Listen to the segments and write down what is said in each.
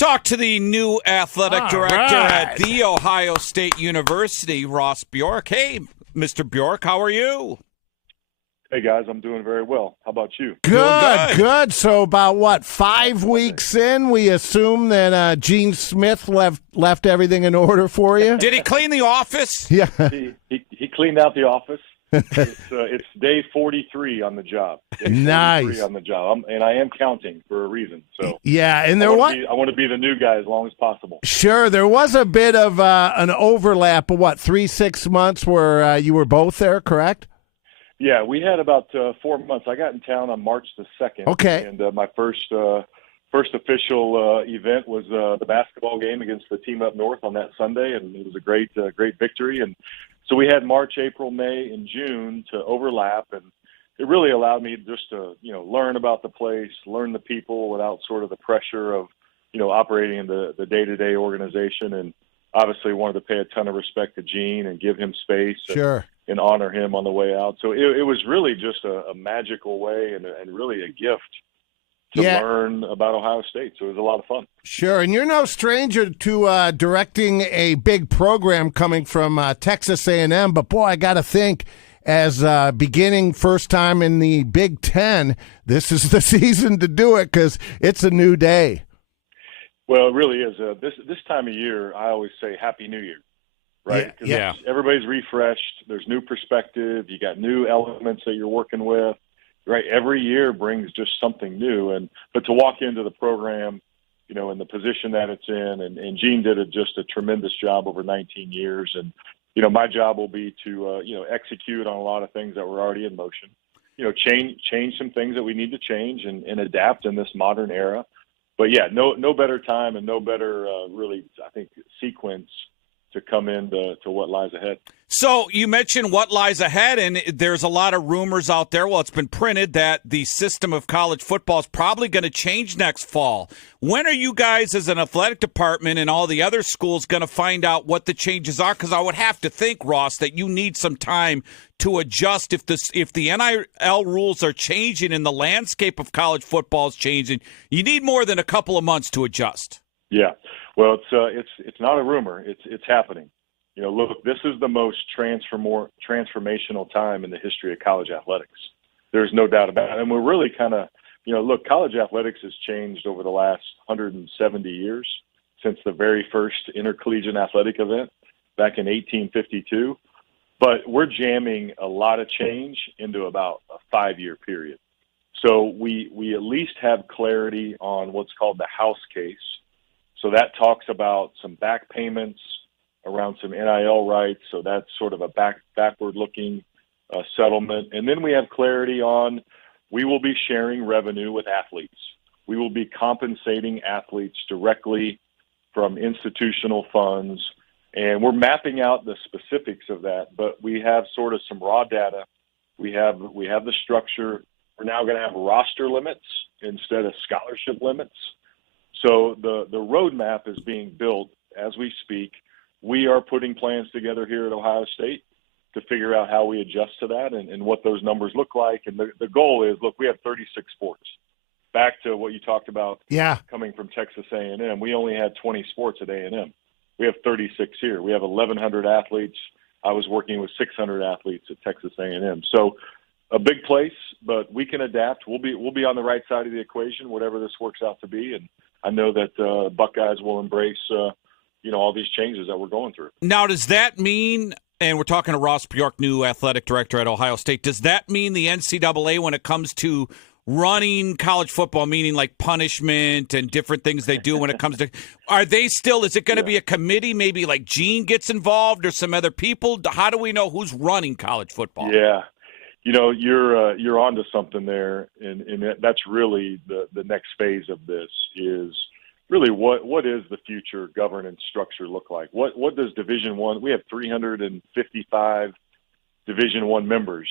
talk to the new athletic director at The Ohio State University, Ross Bjork. Hey, Mr. Bjork, how are you? Hey, guys, I'm doing very well. How about you? Good. So about, 5 weeks in, we assume that Gene Smith left everything in order for you? Did he clean the office? Yeah. He cleaned out the office. It's day 43 on the job. Nice. On the job, and I am counting for a reason. So yeah, and I want to be the new guy as long as possible. Sure, there was a bit of an overlap of 3-6 months where you were both there, correct? Yeah, we had about 4 months. I got in town on March the 2nd. Okay. And my first official event was the basketball game against the team up north on that Sunday, and it was a great victory. And so we had March, April, May, and June to overlap, and it really allowed me just to learn about the place, learn the people without sort of the pressure of operating in the day-to-day organization. And obviously wanted to pay a ton of respect to Gene and give him space. Sure. And honor him on the way out. So it was really just a magical way and really a gift to learn about Ohio State. So it was a lot of fun. Sure, and you're no stranger to directing a big program coming from Texas A&M. But, boy, I got to think, as beginning first time in the Big Ten, this is the season to do it because it's a new day. Well, it really is. This time of year, I always say Happy New Year. Right? Yeah. Everybody's refreshed. There's new perspective. You got new elements that you're working with. Right? Every year brings just something new. But to walk into the program, in the position that it's in, and Gene did just a tremendous job over 19 years. And, my job will be to, execute on a lot of things that were already in motion. Change some things that we need to change and adapt in this modern era. But yeah, no better time and no better really, I think, sequence to come into what lies ahead. So you mentioned what lies ahead, and there's a lot of rumors out there. Well, it's been printed that the system of college football is probably going to change next fall. When are you guys as an athletic department and all the other schools going to find out what the changes are? Because I would have to think, Ross, that you need some time to adjust if the NIL rules are changing and the landscape of college football is changing. You need more than a couple of months to adjust. Yeah. Well, it's not a rumor. It's happening. Look, this is the most transformational time in the history of college athletics. There's no doubt about it. And we're really kind of, look, college athletics has changed over the last 170 years since the very first intercollegiate athletic event back in 1852. But we're jamming a lot of change into about a 5-year period. So we at least have clarity on what's called the house case. So that talks about some back payments around some NIL rights. So that's sort of a backward-looking settlement. And then we have clarity on we will be sharing revenue with athletes. We will be compensating athletes directly from institutional funds. And we're mapping out the specifics of that. But we have sort of some raw data. We have the structure. We're now going to have roster limits instead of scholarship limits. So the roadmap is being built as we speak. We are putting plans together here at Ohio State to figure out how we adjust to that and what those numbers look like. And the goal is, look, we have 36 sports. Back to what you talked about coming from Texas A&M. We only had 20 sports at A&M. We have 36 here. We have 1,100 athletes. I was working with 600 athletes at Texas A&M. So a big place, but we can adapt. We'll be on the right side of the equation, whatever this works out to be. And I know that Buckeyes will embrace, all these changes that we're going through. Now, does that mean, and we're talking to Ross Bjork, new athletic director at Ohio State, does that mean the NCAA, when it comes to running college football, meaning like punishment and different things they do when it comes to, is it going to be a committee, maybe like Gene gets involved or some other people? How do we know who's running college football? Yeah. You're onto something there, and that's really the next phase of this is really what is the future governance structure look like? What does Division I? We have 355 Division I members,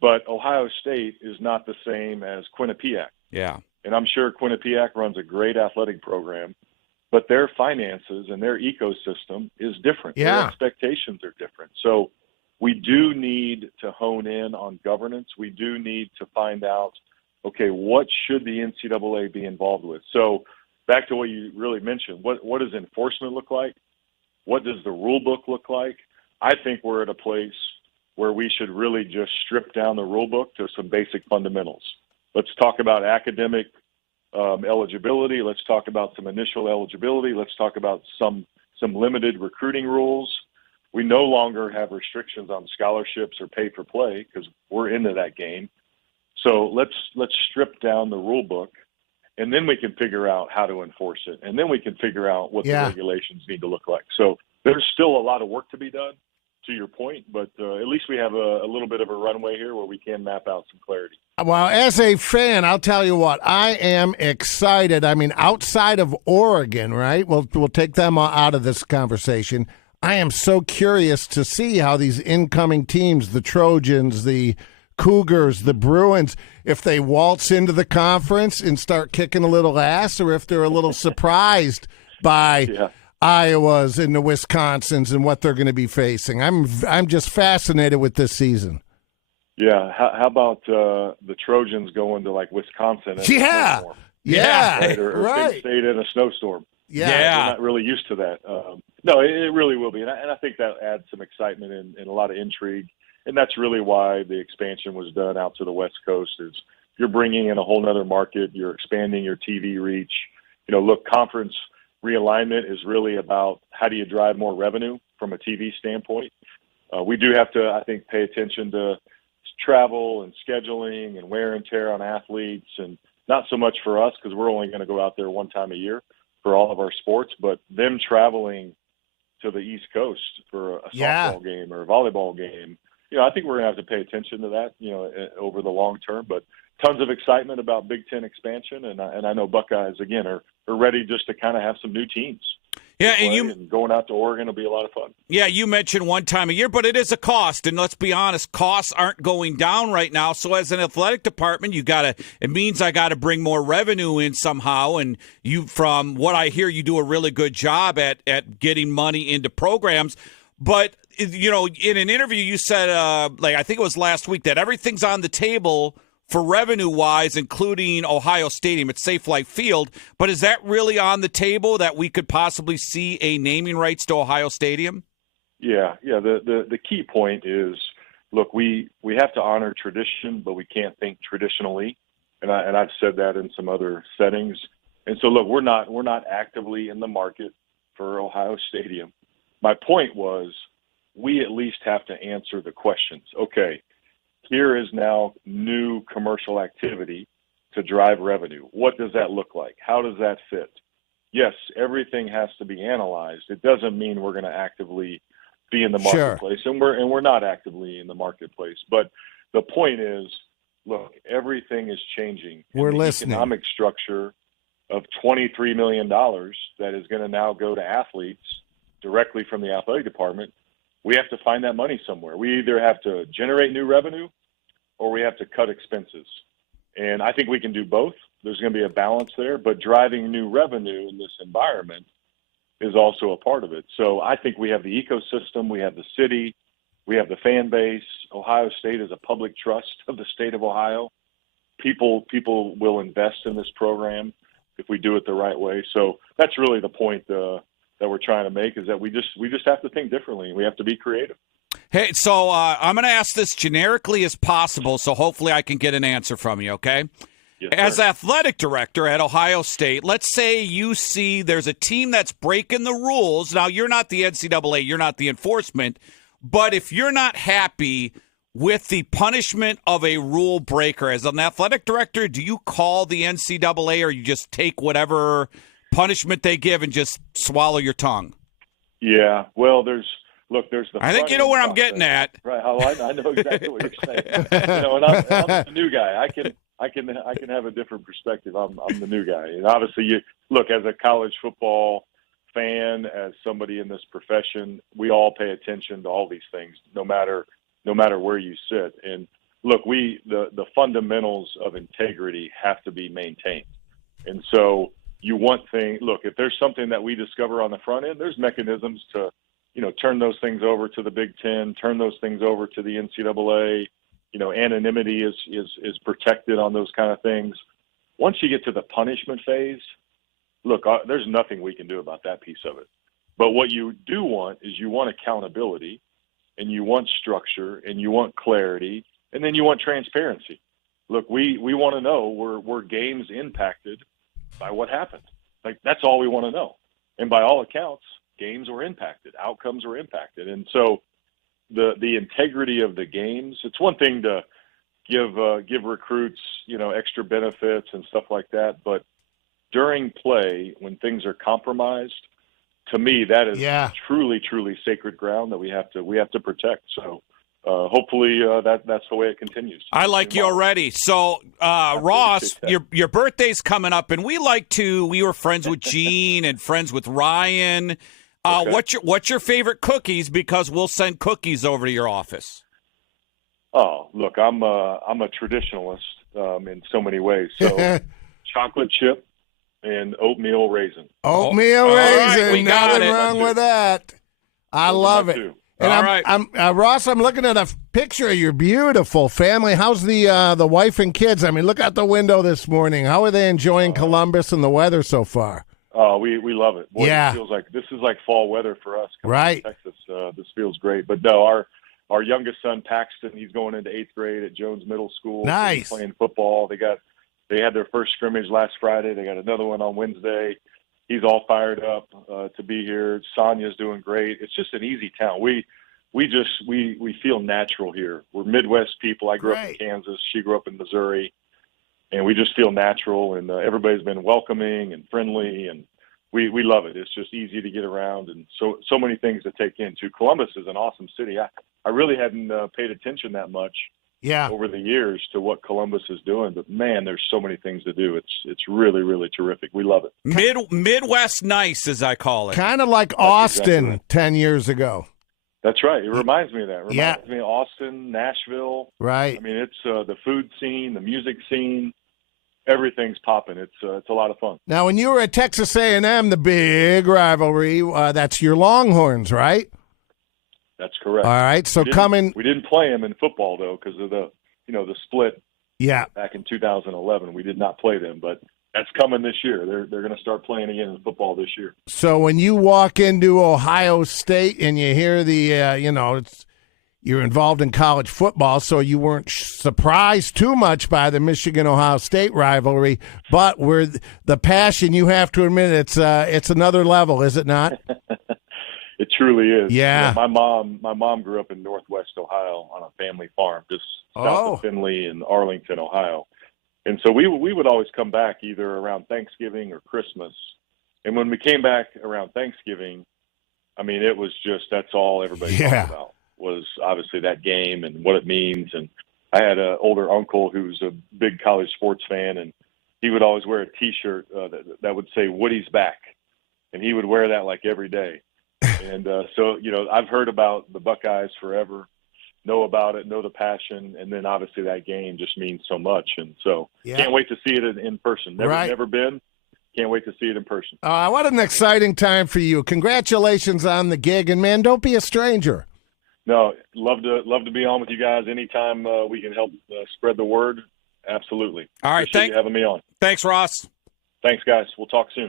but Ohio State is not the same as Quinnipiac. Yeah, and I'm sure Quinnipiac runs a great athletic program, but their finances and their ecosystem is different. Yeah, their expectations are different. So we do need to hone in on governance. We do need to find out, okay, what should the NCAA be involved with? So back to what you really mentioned, what does enforcement look like? What does the rule book look like? I think we're at a place where we should really just strip down the rule book to some basic fundamentals. Let's talk about academic eligibility. Let's talk about some initial eligibility. Let's talk about some limited recruiting rules. We no longer have restrictions on scholarships or pay for play because we're into that game. So let's strip down the rule book, and then we can figure out how to enforce it, and then we can figure out what the regulations need to look like. So there's still a lot of work to be done, to your point, but at least we have a little bit of a runway here where we can map out some clarity. Well, as a fan, I'll tell you what, I am excited. I mean, outside of Oregon, right? We'll take them out of this conversation. I am so curious to see how these incoming teams, the Trojans, the Cougars, the Bruins, if they waltz into the conference and start kicking a little ass, or if they're a little surprised by Iowas and the Wisconsins and what they're going to be facing. I'm just fascinated with this season. Yeah, how about the Trojans going to like Wisconsin? In a snowstorm? Right? Or Penn State in a snowstorm. Yeah, we're not really used to that. No, it really will be, and I think that adds some excitement and a lot of intrigue. And that's really why the expansion was done out to the West Coast. Is you're bringing in a whole nother market. You're expanding your TV reach. Look, conference realignment is really about how do you drive more revenue from a TV standpoint. We do have to, I think, pay attention to travel and scheduling and wear and tear on athletes, and not so much for us because we're only going to go out there one time a year for all of our sports, but them traveling to the East Coast for a softball game or a volleyball game. I think we're going to have to pay attention to that, over the long term. But tons of excitement about Big Ten expansion, and I know Buckeyes again are ready just to kind of have some new teams. Yeah, and going out to Oregon will be a lot of fun. Yeah, you mentioned one time a year, but it is a cost, and let's be honest, costs aren't going down right now. So as an athletic department, it means I got to bring more revenue in somehow. And you, from what I hear, you do a really good job at getting money into programs. But in an interview, you said, I think it was last week, that everything's on the table for revenue-wise, including Ohio Stadium. It's Safe Life Field. But is that really on the table that we could possibly see a naming rights to Ohio Stadium? Yeah. The key point is, look, we have to honor tradition, but we can't think traditionally. And I've said that in some other settings. And so, look, we're not actively in the market for Ohio Stadium. My point was, we at least have to answer the questions. Okay, here is now new commercial activity to drive revenue. What does that look like? How does that fit? Yes, everything has to be analyzed. It doesn't mean we're going to actively be in the marketplace, and we're not actively in the marketplace. But the point is, look, everything is changing. We're the listening. Economic structure of $23 million that is going to now go to athletes directly from the athletic department. We have to find that money somewhere. We either have to generate new revenue or we have to cut expenses. And I think we can do both. There's going to be a balance there, but driving new revenue in this environment is also a part of it. So I think we have the ecosystem, we have the city, we have the fan base. Ohio State is a public trust of the state of Ohio. People will invest in this program if we do it the right way. So that's really the point that we're trying to make, is that we just have to think differently. We have to be creative. Hey, so I'm going to ask this generically as possible, so hopefully I can get an answer from you, okay? Yes, as sir. athletic director at Ohio State, let's say you see there's a team that's breaking the rules. Now, you're not the NCAA, you're not the enforcement, but if you're not happy with the punishment of a rule breaker, as an athletic director, do you call the NCAA, or you just take whatever punishment they give and just swallow your tongue? Yeah, well, there's the. I think you know where I'm getting at. Right? I know exactly what you're saying. And I'm the new guy. I can have a different perspective. I'm the new guy, and obviously, you look, as a college football fan, as somebody in this profession, we all pay attention to all these things, no matter where you sit. And look, the fundamentals of integrity have to be maintained, and so. You want things. Look, if there's something that we discover on the front end, there's mechanisms to, turn those things over to the Big Ten, turn those things over to the NCAA. Anonymity is protected on those kind of things. Once you get to the punishment phase, look, there's nothing we can do about that piece of it. But what you do want is you want accountability, and you want structure, and you want clarity, and then you want transparency. Look, we want to know were games impacted by what happened. Like, that's all we want to know. And by all accounts, games were impacted, outcomes were impacted. And so the integrity of the games, it's one thing to give recruits, extra benefits and stuff like that, but during play, when things are compromised, to me, that is truly, truly sacred ground that we have to protect. So hopefully that's the way it continues. I like you already. So Ross, your birthday's coming up, and we were friends with Gene and friends with Ryan. Okay. What's your favorite cookies? Because we'll send cookies over to your office. Oh, look, I'm a traditionalist in so many ways. So chocolate chip and oatmeal raisin. Oatmeal raisin. Right, nothing wrong with that. I love it. And I'm Ross, I'm looking at a picture of your beautiful family. How's the wife and kids? I mean, look out the window this morning. How are they enjoying Columbus and the weather so far? Oh, we love it. Boy, it feels like this is like fall weather for us. Right. To Texas, this feels great. But no, our youngest son Paxton, he's going into 8th grade at Jones Middle School. Nice. So he's playing football. They had their first scrimmage last Friday. They got another one on Wednesday. He's all fired up to be here. Sonia's doing great. It's just an easy town. We feel natural here. We're Midwest people. I grew up in Kansas. She grew up in Missouri, and we just feel natural. And everybody's been welcoming and friendly, and we love it. It's just easy to get around, and so many things to take in. Too. Columbus is an awesome city. I really hadn't paid attention that much. Over the years to what Columbus is doing, but man, there's so many things to do. It's really, really terrific. We love it. Midwest nice, as I call it. Kind of like Austin 10 years ago. That's right. It reminds me of that. It reminds me of Austin, Nashville. Right. I mean, it's the food scene, the music scene. Everything's popping. It's a lot of fun. Now, when you were at Texas A&M, the big rivalry, that's your Longhorns, right? That's correct. All right, so we didn't play them in football though because of the split. Back in 2011, we did not play them, but that's coming this year. They're going to start playing again in football this year. So when you walk into Ohio State and you hear you're involved in college football, so you weren't surprised too much by the Michigan-Ohio State rivalry, but the passion, you have to admit, it's another level, is it not? It truly is. Yeah. My mom grew up in Northwest Ohio on a family farm just south of Findlay in Arlington, Ohio. And so we would always come back either around Thanksgiving or Christmas. And when we came back around Thanksgiving, I mean, it was just, that's all everybody talked about was obviously that game and what it means. And I had an older uncle who's a big college sports fan, and he would always wear a T-shirt that would say Woody's back. And he would wear that like every day. And so, I've heard about the Buckeyes forever, know about it, know the passion, and then obviously that game just means so much. And so can't wait to see it in person. Never been. Can't wait to see it in person. What an exciting time for you. Congratulations on the gig. And, man, don't be a stranger. No, love to be on with you guys anytime we can help spread the word. Absolutely. All right. Appreciate you having me on. Thanks, Ross. Thanks, guys. We'll talk soon.